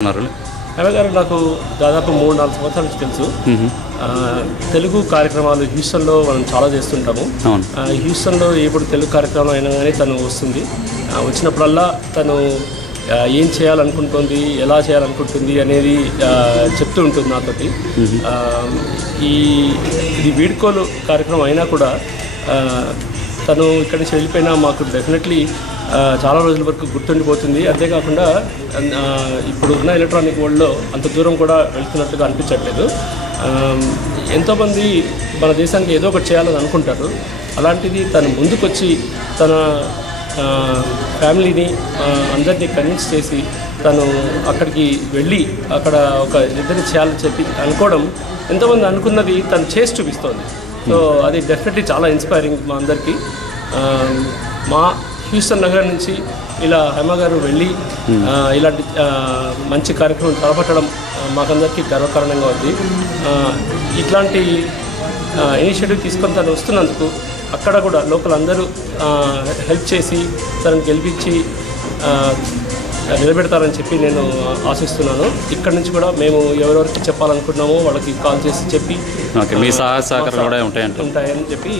హేమ గారు నాకు దాదాపు 3-4 సంవత్సరాల నుంచి తెలుసు. తెలుగు కార్యక్రమాలు హ్యూస్టన్లో మనం చాలా చేస్తుంటాము. హ్యూస్టన్లో ఎప్పుడు తెలుగు కార్యక్రమం అయినా కానీ తను వస్తుంది. వచ్చినప్పుడల్లా తను ఏం చేయాలనుకుంటుంది, ఎలా చేయాలనుకుంటుంది అనేది చెప్తూ ఉంటుంది నాతోటి. ఇది వీడ్కోలు కార్యక్రమం అయినా కూడా తను ఇక్కడి నుంచి వెళ్ళిపోయినా మాకు డెఫినెట్లీ చాలా రోజుల వరకు గుర్తుండిపోతుంది. అంతేకాకుండా ఇప్పుడు ఉన్న ఎలక్ట్రానిక్ వరల్డ్లో అంత దూరం కూడా వెళ్తున్నట్టుగా అనిపించట్లేదు. ఎంతోమంది మన దేశానికి ఏదో ఒకటి చేయాలని అనుకుంటారు. అలాంటిది తను ముందుకొచ్చి తన ఫ్యామిలీని అందరినీ కన్విన్స్ చేసి తను అక్కడికి వెళ్ళి అక్కడ ఒక ఇద్దరిని చేయాలని చెప్పి అనుకోవడం, ఎంతోమంది అనుకున్నది తను చేసి చూపిస్తోంది. సో అది డెఫినెట్లీ చాలా ఇన్స్పైరింగ్ మా అందరికీ. మా హ్యూస్టన్ నగరం నుంచి ఇలా హేమ గారు వెళ్ళి ఇలాంటి మంచి కార్యక్రమం చేపట్టడం మాకందరికీ గర్వకారణంగా ఉంది. ఇట్లాంటి ఇనిషియేటివ్ తీసుకొని తను వస్తున్నందుకు అక్కడ కూడా లోకల్ అందరూ హెల్ప్ చేసి తనను గెలిపించి నిలబెడతారని చెప్పి నేను ఆశిస్తున్నాను. ఇక్కడ నుంచి కూడా మేము ఎవరెవరికి చెప్పాలనుకుంటున్నామో వాళ్ళకి కాల్ చేసి చెప్పి మీ సహాయ సహకారాలు కూడా ఉంటాయని చెప్పి